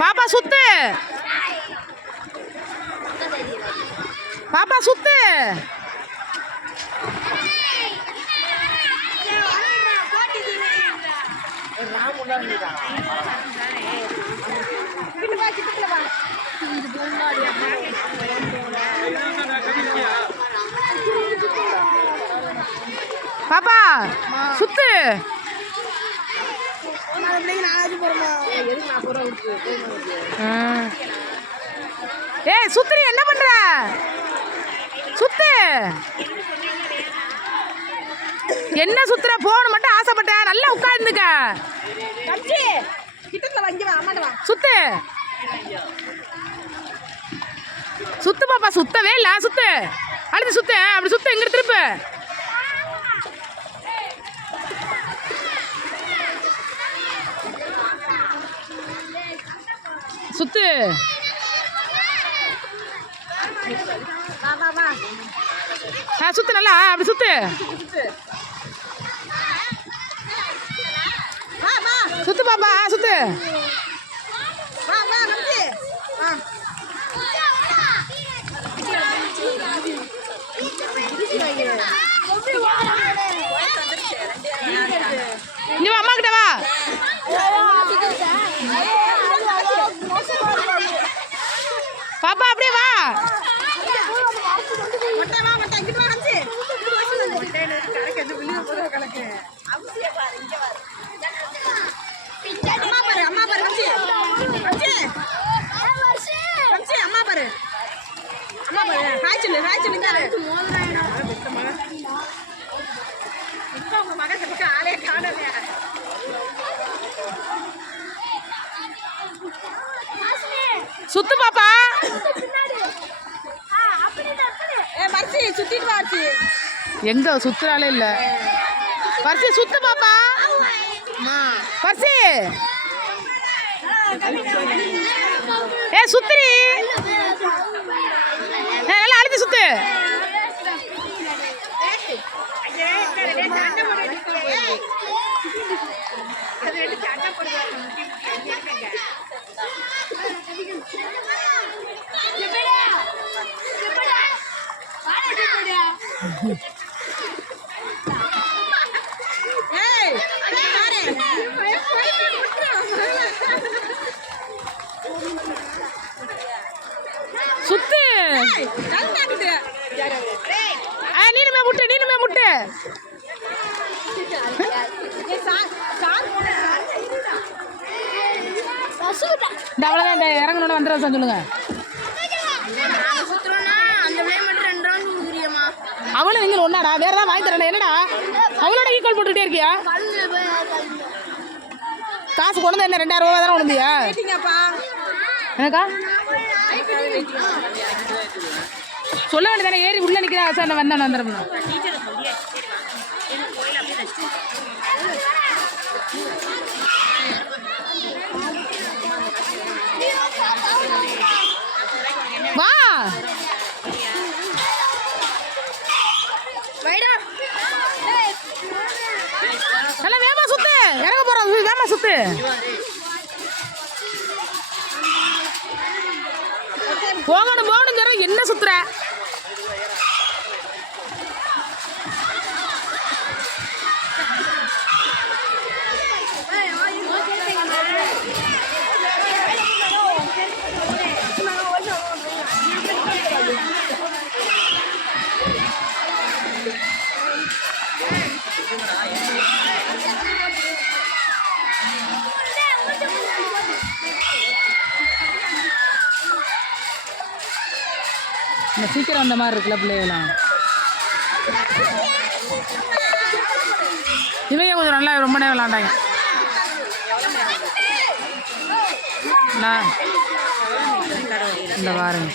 பாப்பா சுத்து, பாப்பா சுத்து. பாப்பா சுத்து. ஏய் சுத்துறி, என்ன பண்ற? சுத்து. என்ன சுத்துற? போன் மட்டும் ஆசைப்பட்ட, நல்லா உட்கார்ந்துக்க. சுத்து சுத்து பாப்பா, சுத்தவே இல்ல. சுத்து, அடுத்து சுத்து, அப்படி சுத்து. எங்க திருப்பு. சுத்து. சுத்து நல்லா, அப்படி சுத்து. சுத்து பாப்பா, சுத்து. நீ வா, அம்மா கிட்ட வா. பாப்பா அப்படியே வா. சுத்து பாப்பா. எங்க சுத்துறாலே இல்ல. பர்சி சுத்து பாப்பா. பர்சி ஏ சுத்துரி. நல்லா அழுத்தி சுத்து. சுத்து. நீனுமே முட்டு, நீனுமே முட்டு. அவ்வளோதான், இறங்கணும்னு வந்துடுற சொல்லுங்க. அவளும் நீங்கள் ஒன்னாடா, வேற ஏதாவது வாங்கி தரேன். என்னடா அவளோட ஈக்குவல் போட்டுக்கிட்டே இருக்கியா? காசு கொண்டு என்ன 2000 ரூபா தானே கொண்டுந்தியா? எனக்கா சொல்ல வேண்டியதானே. ஏறி உள்ள நிற்கிறா சார், நான் வந்தேன் வந்துடுறேன். வா நல்லா வேமா சுத்து. இறங்க போறோம், வேமா சுத்து. போகணும் போகணும் சொல்ற, என்ன சுத்துற? சீக்கிரம் அந்த மாதிரி இருக்குல்ல பிள்ளைகளாம். இவங்க கொஞ்சம் நல்லா ரொம்ப நேரம் விளாண்டாங்க. இந்த வாருங்க.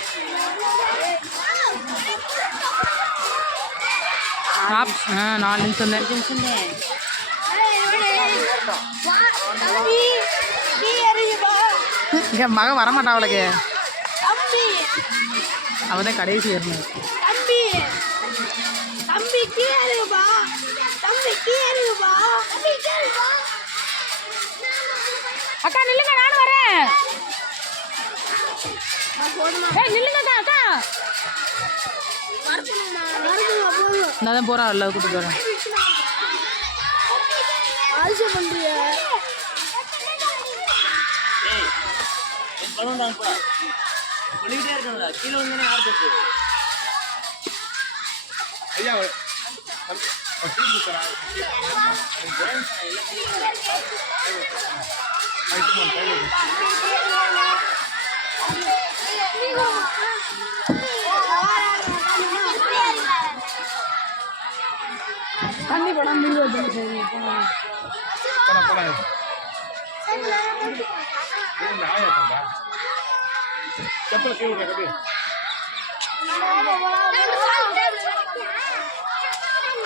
ஆ 4 நிமிஷம் தான். என் மகன் வரமாட்டான் அவளுக்கு. அவதான் கடைசி ஏறணும். தம்பி தம்பி கீழே இருப்பா, தம்பி கீழே இருப்பா, தம்பி கீழே இருப்பா. ஏய் நில்லுங்கக்கா அக்கா நான் தான் போகிறேன் எல்லாரும் கூப்பிட்டு போகிறேன் ஆல்சோ பண்ணுறிய சொல்லிக்கிட்டே இருக்காங்க கீழே வந்து யார் போட்டு ஐயா தண்ணி படம் चप्पल क्यों कभी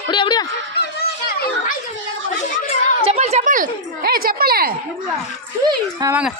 அப்படியா அப்படியா செப்பல் செப்பல் ஏய் செப்பல் வாங்க